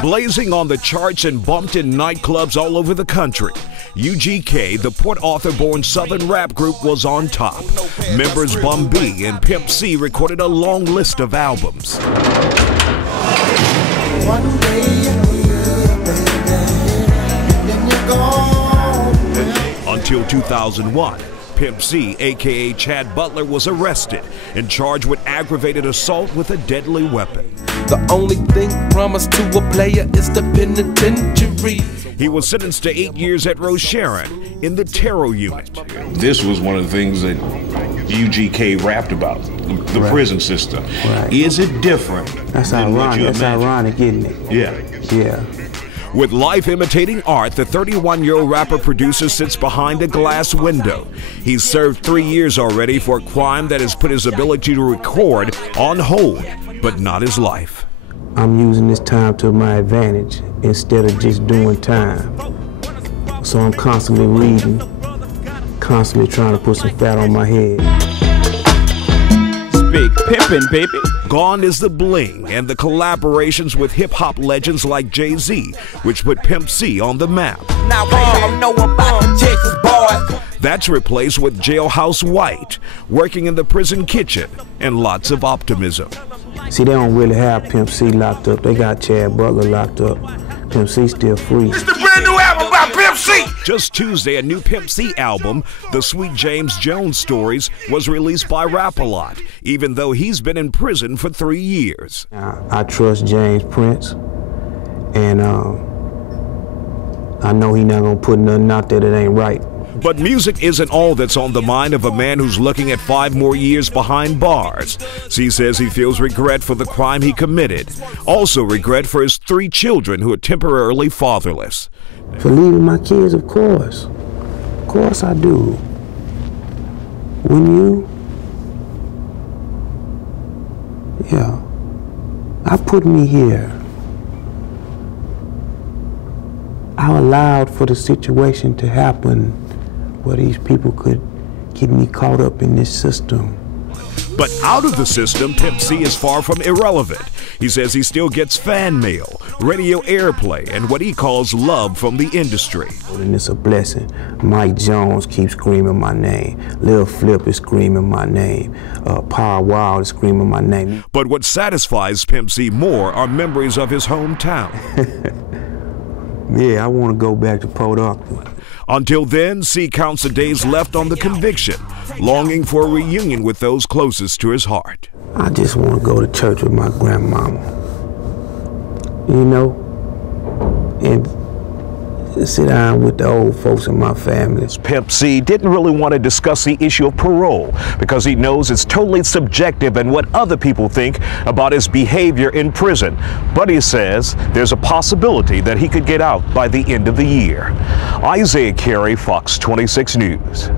Blazing on the charts and bumped in nightclubs all over the country, UGK, the Port Arthur-born Southern rap group, was on top. Members Bum B and Pimp C recorded a long list of albums. Until 2001, Pimp C, aka Chad Butler, was arrested and charged with aggravated assault with a deadly weapon. The only thing promised to a player is the penitentiary. He was sentenced to 8 years at Rose Sharon in the Terror Unit. This was one of the things that UGK rapped about, the prison system. Right. Is it different? That's than ironic. what you That's imagine? ironic, isn't it? Yeah. Yeah. With life imitating art, the 31-year-old rapper-producer sits behind a glass window. He's served 3 years already for a crime that has put his ability to record on hold, but not his life. I'm using this time to my advantage instead of just doing time. So I'm constantly reading, constantly trying to put some fat on my head. Big pimpin', baby. Gone is the bling and the collaborations with hip-hop legends like Jay-Z, which put Pimp C on the map. Now all know about the Texas boys. That's replaced with Jailhouse White, working in the prison kitchen, and lots of optimism. See, they don't really have Pimp C locked up. They got Chad Butler locked up. Pimp C still free. It's the brand new album by Pimp C. Just Tuesday, a new Pimp C album, The Sweet James Jones Stories, was released by Rap-A-Lot, even though he's been in prison for 3 years. I trust James Prince, and I know he's not gonna put nothing out there that ain't right. But music isn't all that's on the mind of a man who's looking at 5 more years behind bars. C says he feels regret for the crime he committed. Also regret for his 3 children who are temporarily fatherless. For leaving my kids, of course. Of course I do. I put me here. I allowed for the situation to happen where these people could get me caught up in this system. But out of the system, Pimp C is far from irrelevant. He says he still gets fan mail, radio airplay, and what he calls love from the industry. And it's a blessing. Mike Jones keeps screaming my name. Lil Flip is screaming my name. Power Wild is screaming my name. But what satisfies Pimp C more are memories of his hometown. Yeah, I want to go back to Port Arthur. Until then, C counts the days left on the conviction, longing for a reunion with those closest to his heart. I just want to go to church with my grandmama, you know, and sit down with the old folks in my family. Pimp C didn't really want to discuss the issue of parole because he knows it's totally subjective and what other people think about his behavior in prison. But he says there's a possibility that he could get out by the end of the year. Isiah Carey, Fox 26 News.